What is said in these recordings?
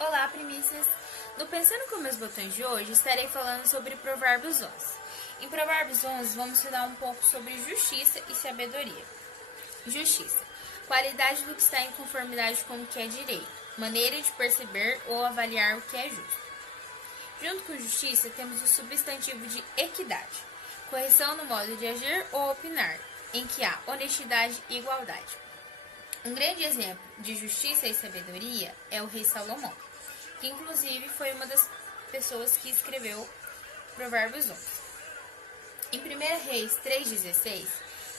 Olá, primícias! No Pensando com Meus Botões de hoje, estarei falando sobre Provérbios 11. Em Provérbios 11, vamos estudar um pouco sobre justiça e sabedoria. Justiça: qualidade do que está em conformidade com o que é direito, maneira de perceber ou avaliar o que é justo. Junto com justiça, temos o substantivo de equidade, correção no modo de agir ou opinar, em que há honestidade e igualdade. Um grande exemplo de justiça e sabedoria é o rei Salomão, que inclusive foi uma das pessoas que escreveu Provérbios 11. Em 1 Reis 3,16,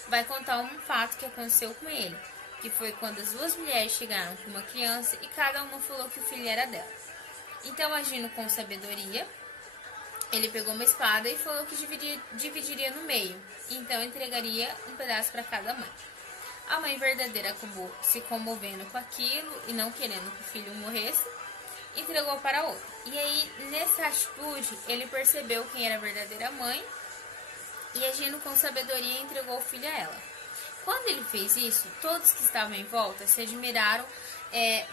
vai contar um fato que aconteceu com ele, que foi quando as duas mulheres chegaram com uma criança e cada uma falou que o filho era dela. Então, agindo com sabedoria, ele pegou uma espada e falou que dividiria no meio, e então entregaria um pedaço para cada mãe. A mãe verdadeira acabou se comovendo com aquilo e não querendo que o filho morresse, entregou para outra. E aí, nessa atitude, ele percebeu quem era a verdadeira mãe e, agindo com sabedoria, entregou o filho a ela. Quando ele fez isso, todos que estavam em volta se admiraram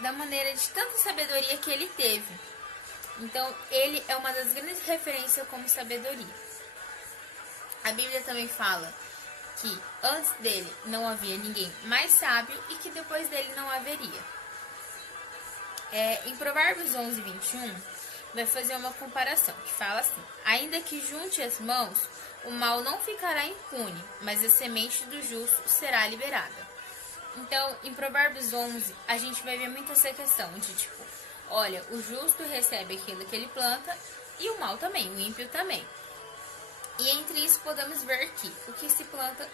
da maneira de tanta sabedoria que ele teve. Então, ele é uma das grandes referências como sabedoria. A Bíblia também fala que antes dele não havia ninguém mais sábio e que depois dele não haveria. Em Provérbios 11, 21, vai fazer uma comparação, que fala assim: ainda que junte as mãos, o mal não ficará impune, mas a semente do justo será liberada. Então, em Provérbios 11, a gente vai ver muito essa questão de olha, o justo recebe aquilo que ele planta e o mal também, o ímpio também. E entre isso podemos ver que o que se planta...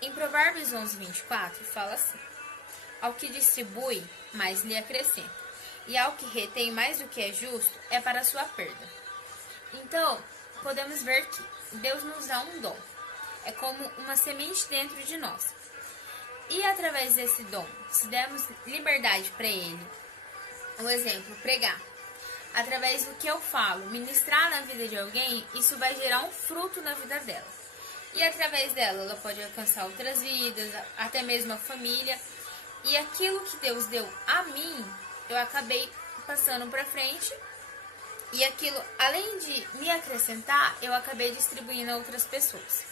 Em Provérbios 11, 24, fala assim: ao que distribui, mais lhe acrescenta, e ao que retém mais do que é justo, é para sua perda. Então, podemos ver que Deus nos dá um dom. É como uma semente dentro de nós. E através desse dom, se dermos liberdade para ele, um exemplo, pregar. Através do que eu falo, ministrar na vida de alguém, isso vai gerar um fruto na vida dela. E através dela, ela pode alcançar outras vidas, até mesmo a família. E aquilo que Deus deu a mim, eu acabei passando para frente. E aquilo, além de me acrescentar, eu acabei distribuindo a outras pessoas.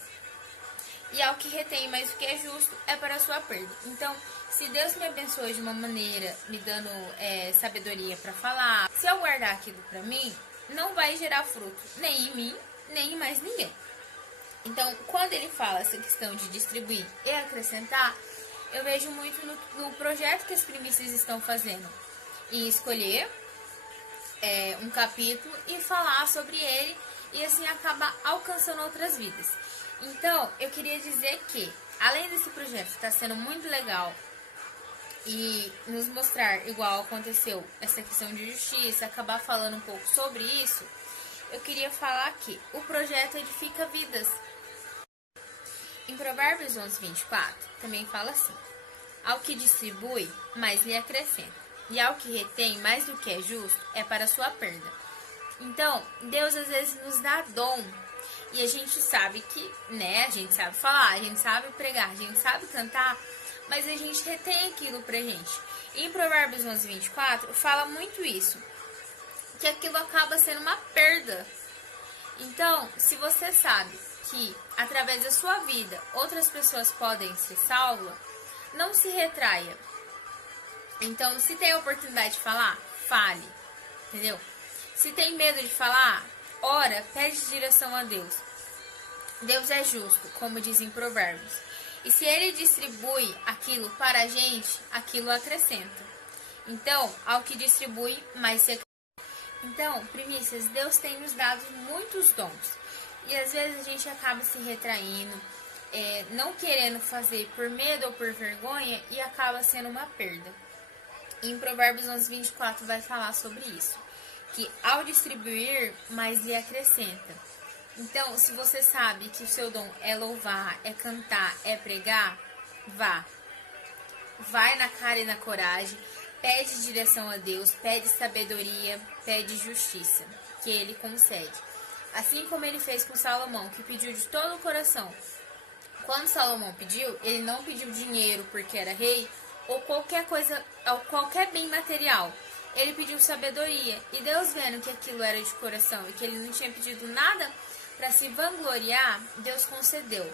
E ao que retém mais o que é justo, é para a sua perda. Então, se Deus me abençoa de uma maneira, me dando sabedoria para falar, se eu guardar aquilo para mim, não vai gerar fruto, nem em mim, nem em mais ninguém. Então, quando ele fala essa questão de distribuir e acrescentar, eu vejo muito no projeto que as primícias estão fazendo, em escolher um capítulo e falar sobre ele, e assim acaba alcançando outras vidas. Então, eu queria dizer que, além desse projeto estar sendo muito legal e nos mostrar, igual aconteceu, essa questão de justiça, acabar falando um pouco sobre isso, eu queria falar que o projeto edifica vidas. Em Provérbios 11, 24, também fala assim: ao que distribui, mais lhe acrescenta, e ao que retém mais do que é justo, é para a sua perda. Então, Deus às vezes nos dá dom, e a gente sabe que, a gente sabe falar, a gente sabe pregar, a gente sabe cantar, mas a gente retém aquilo pra gente. E em Provérbios 11, 24, fala muito isso, que aquilo acaba sendo uma perda. Então, se você sabe que através da sua vida outras pessoas podem ser salvas, não se retraia. Então, se tem a oportunidade de falar, fale, entendeu? Se tem medo de falar, ora, pede direção a Deus. Deus é justo, como diz em Provérbios. E se ele distribui aquilo para a gente, aquilo acrescenta. Então, ao que distribui, mais se acrescenta. Então, primícias, Deus tem nos dado muitos dons. E às vezes a gente acaba se retraindo, não querendo fazer por medo ou por vergonha, e acaba sendo uma perda. E em Provérbios 11, 24 vai falar sobre isso, que ao distribuir, mais lhe acrescenta. Então, se você sabe que o seu dom é louvar, é cantar, é pregar, vá. Vai na cara e na coragem, pede direção a Deus, pede sabedoria, pede justiça, que ele concede. Assim como ele fez com Salomão, que pediu de todo o coração. Quando Salomão pediu, ele não pediu dinheiro porque era rei, ou qualquer coisa, ou qualquer bem material. ele pediu sabedoria. E Deus, vendo que aquilo era de coração e que ele não tinha pedido nada para se vangloriar, Deus concedeu.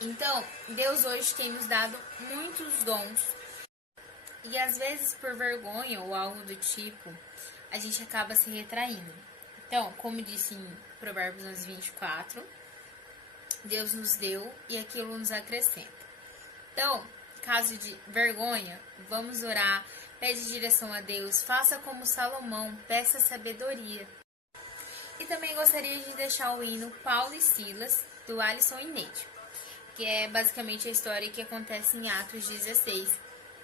Então, Deus hoje tem nos dado muitos dons. E às vezes, por vergonha ou algo do tipo, a gente acaba se retraindo. Então, como disse em Provérbios 11:24, Deus nos deu e aquilo nos acrescenta. Então, caso de vergonha, vamos orar, pede direção a Deus, faça como Salomão, peça sabedoria. E também gostaria de deixar o hino Paulo e Silas, do Alisson e Neide, que é basicamente a história que acontece em Atos 16,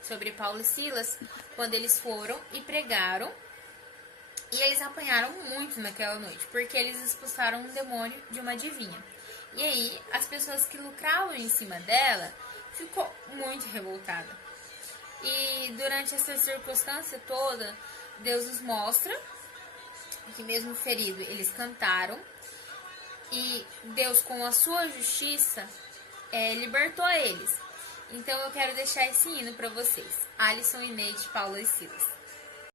sobre Paulo e Silas, quando eles foram e pregaram, e eles apanharam muito naquela noite, porque eles expulsaram um demônio de uma adivinha. E aí, as pessoas que lucravam em cima dela ficou muito revoltada. E durante essa circunstância toda, Deus nos mostra que mesmo ferido, eles cantaram, e Deus, com a sua justiça, libertou eles. Então eu quero deixar esse hino para vocês. Alisson e Neide, Paulo e Silas.